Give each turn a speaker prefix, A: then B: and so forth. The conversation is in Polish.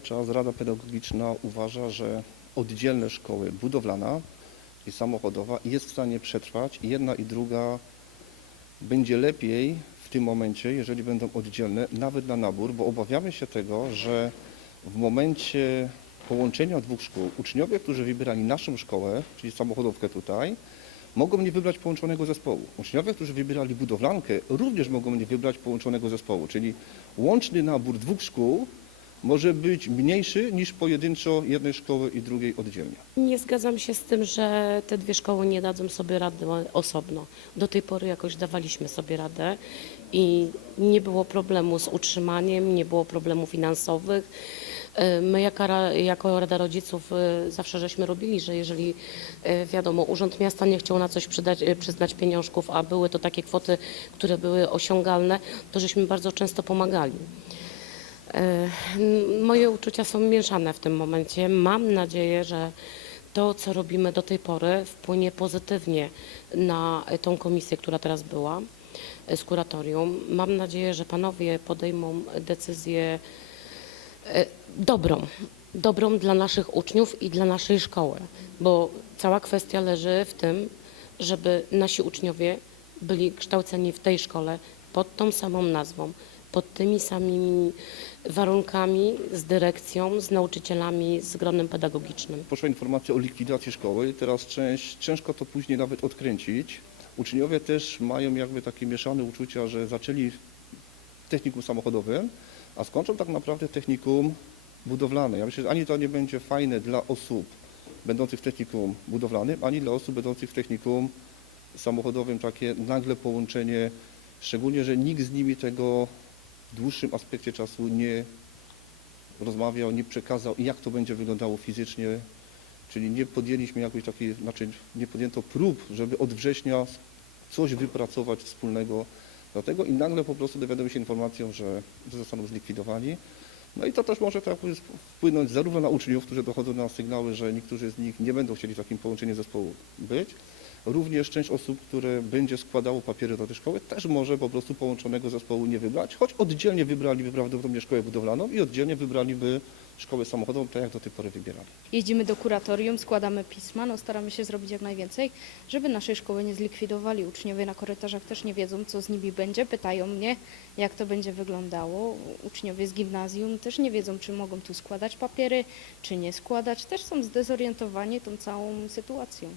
A: cały czas Rada Pedagogiczna uważa, że oddzielne szkoły budowlana i samochodowa jest w stanie przetrwać i jedna i druga będzie lepiej w tym momencie, jeżeli będą oddzielne, nawet na nabór, bo obawiamy się tego, że w momencie połączenia dwóch szkół uczniowie, którzy wybierali naszą szkołę, czyli samochodówkę tutaj, mogą nie wybrać połączonego zespołu. Uczniowie, którzy wybierali budowlankę, również mogą nie wybrać połączonego zespołu, czyli łączny nabór dwóch szkół może być mniejszy niż pojedynczo jednej szkoły i drugiej oddzielnie.
B: Nie zgadzam się z tym, że te dwie szkoły nie dadzą sobie rady osobno. Do tej pory jakoś dawaliśmy sobie radę i nie było problemu z utrzymaniem, nie było problemów finansowych. E, My jako, jako Rada Rodziców e, zawsze żeśmy robili, że jeżeli e, wiadomo, Urząd Miasta nie chciał na coś przydać, przyznać pieniążków, a były to takie kwoty, które były osiągalne, to żeśmy bardzo często pomagali. E, Moje uczucia są mieszane w tym momencie. Mam nadzieję, że to, co robimy do tej pory, wpłynie pozytywnie na tą komisję, która teraz była e, z kuratorium. Mam nadzieję, że panowie podejmą decyzję e, dobrą, dobrą dla naszych uczniów i dla naszej szkoły, bo cała kwestia leży w tym, żeby nasi uczniowie byli kształceni w tej szkole pod tą samą nazwą, pod tymi samymi warunkami, z dyrekcją, z nauczycielami, z gronem pedagogicznym.
A: Poszła informacja o likwidacji szkoły, teraz część, ciężko to później nawet odkręcić. Uczniowie też mają jakby takie mieszane uczucia, że zaczęli technikum samochodowym, a skończą tak naprawdę technikum budowlane. Ja myślę, że ani to nie będzie fajne dla osób będących w technikum budowlanym, ani dla osób będących w technikum samochodowym takie nagle połączenie, szczególnie, że nikt z nimi tego w dłuższym aspekcie czasu nie rozmawiał, nie przekazał jak to będzie wyglądało fizycznie, czyli nie podjęliśmy jakiejś takiej, znaczy nie podjęto prób, żeby od września coś wypracować wspólnego do i nagle po prostu dowiadujemy się informacją, że, że zostaną zlikwidowani. No i to też może tak wpłynąć zarówno na uczniów, którzy dochodzą na sygnały, że niektórzy z nich nie będą chcieli w takim połączeniu zespołu być, również część osób, które będzie składało papiery do tej szkoły, też może po prostu połączonego zespołu nie wybrać, choć oddzielnie wybraliby prawdopodobnie szkołę budowlaną i oddzielnie wybraliby szkołę samochodową, tak jak do tej pory wybierali.
C: Jeździmy do kuratorium, składamy pisma, no staramy się zrobić jak najwięcej, żeby naszej szkoły nie zlikwidowali. Uczniowie na korytarzach też nie wiedzą, co z nimi będzie, pytają mnie, jak to będzie wyglądało. Uczniowie z gimnazjum też nie wiedzą, czy mogą tu składać papiery, czy nie składać. Też są zdezorientowani tą całą sytuacją.